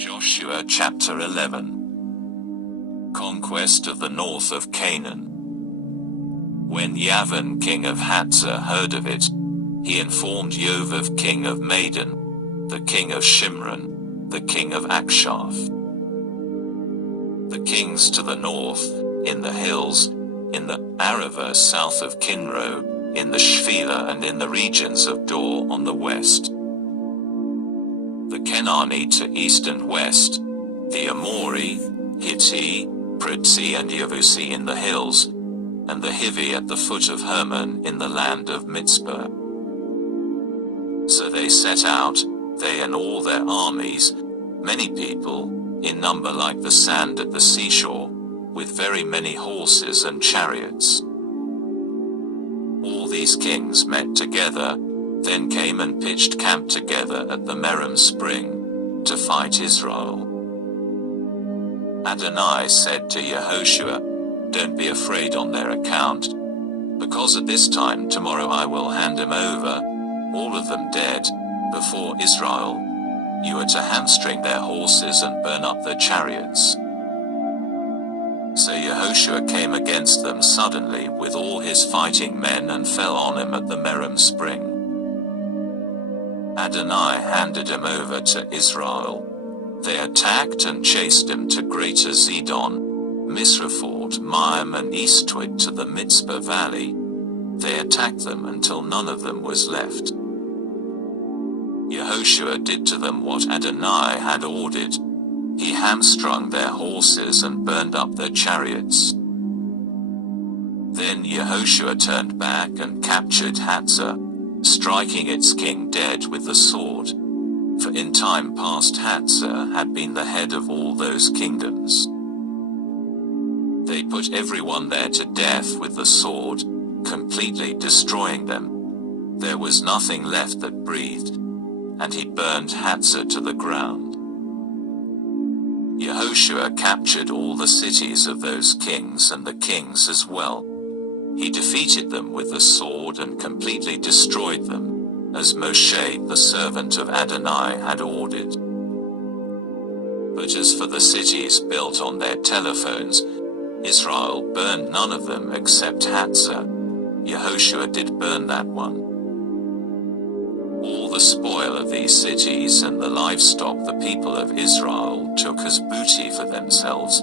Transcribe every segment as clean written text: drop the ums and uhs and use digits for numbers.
Joshua chapter 11. Conquest of the north of Canaan. When Yavin king of Hatzor heard of it, he informed Yovav king of Madon, the king of Shimron, the king of Akshaph. The kings to the north, in the hills, in the Arava south of Kinro, in the Shephelah and in the regions of Dor on the west. The Kenani to east and west, the Amori, Hitti, Pritzi and Yevusi in the hills, and the Hivi at the foot of Hermon in the land of Mitzpah. So they set out, they and all their armies, many people, in number like the sand at the seashore, with very many horses and chariots. All these kings met together, then came and pitched camp together at the Merom spring, to fight Israel. Adonai said to Yehoshua, "Don't be afraid on their account, because at this time tomorrow I will hand them over, all of them dead, before Israel. You are to hamstring their horses and burn up their chariots." So Yehoshua came against them suddenly with all his fighting men and fell on him at the Merom spring. Adonai handed him over to Israel. They attacked and chased him to Greater Zidon, Misrephoth, Maim and eastward to the Mitzpah valley. They attacked them until none of them was left. Yehoshua did to them what Adonai had ordered. He hamstrung their horses and burned up their chariots. Then Yehoshua turned back and captured Hatzor, striking its king dead with the sword. For in time past Hatzor had been the head of all those kingdoms. They put everyone there to death with the sword, completely destroying them. There was nothing left that breathed, and he burned Hatzor to the ground. Yehoshua captured all the cities of those kings and the kings as well. He defeated them with the sword and completely destroyed them, as Moshe the servant of Adonai had ordered. But as for the cities built on their telephones, Israel burned none of them except Hatzor. Yehoshua did burn that one. All the spoil of these cities and the livestock the people of Israel took as booty for themselves,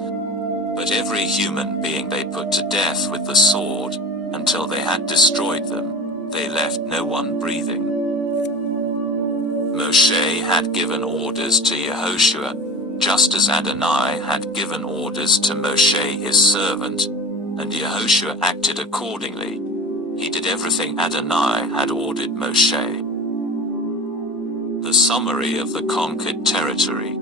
but every human being they put to death with the sword, until they had destroyed them. They left no one breathing. Moshe had given orders to Yehoshua, just as Adonai had given orders to Moshe his servant, and Yehoshua acted accordingly. He did everything Adonai had ordered Moshe. The summary of the conquered territory.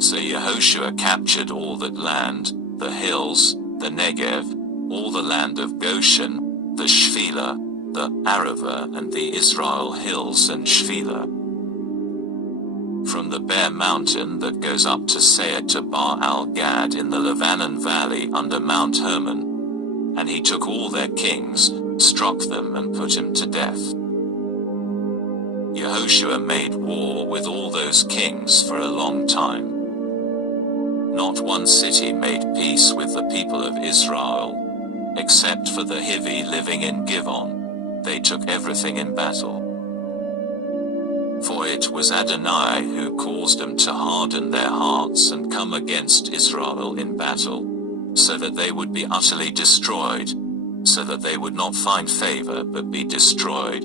So Yehoshua captured all that land, the hills, the Negev, all the land of Goshen, the Shephelah, the Arava and the Israel hills and Shephelah. From the bare mountain that goes up to Seir to Baal-Gad in the Lebanon valley under Mount Hermon. And he took all their kings, struck them and put him to death. Yehoshua made war with all those kings for a long time. Not one city made peace with the people of Israel, except for the Hivi living in Givon. They took everything in battle. For it was Adonai who caused them to harden their hearts and come against Israel in battle, so that they would be utterly destroyed, so that they would not find favor but be destroyed,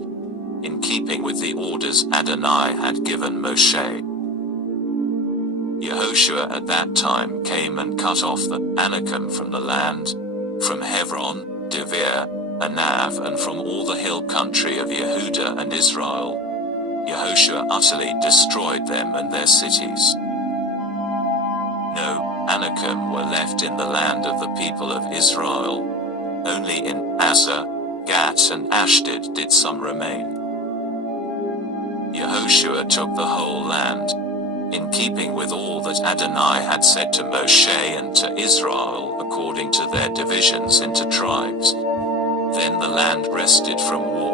in keeping with the orders Adonai had given Moshe. Yehoshua at that time came and cut off the Anakim from the land, from Hebron, Devir, Anav and from all the hill country of Yehudah and Israel. Yehoshua utterly destroyed them and their cities. No Anakim were left in the land of the people of Israel. Only in Azar, Gat and Ashdod did some remain. Yehoshua took the whole land, in keeping with all that Adonai had said to Moshe and to Israel according to their divisions into tribes. Then the land rested from war.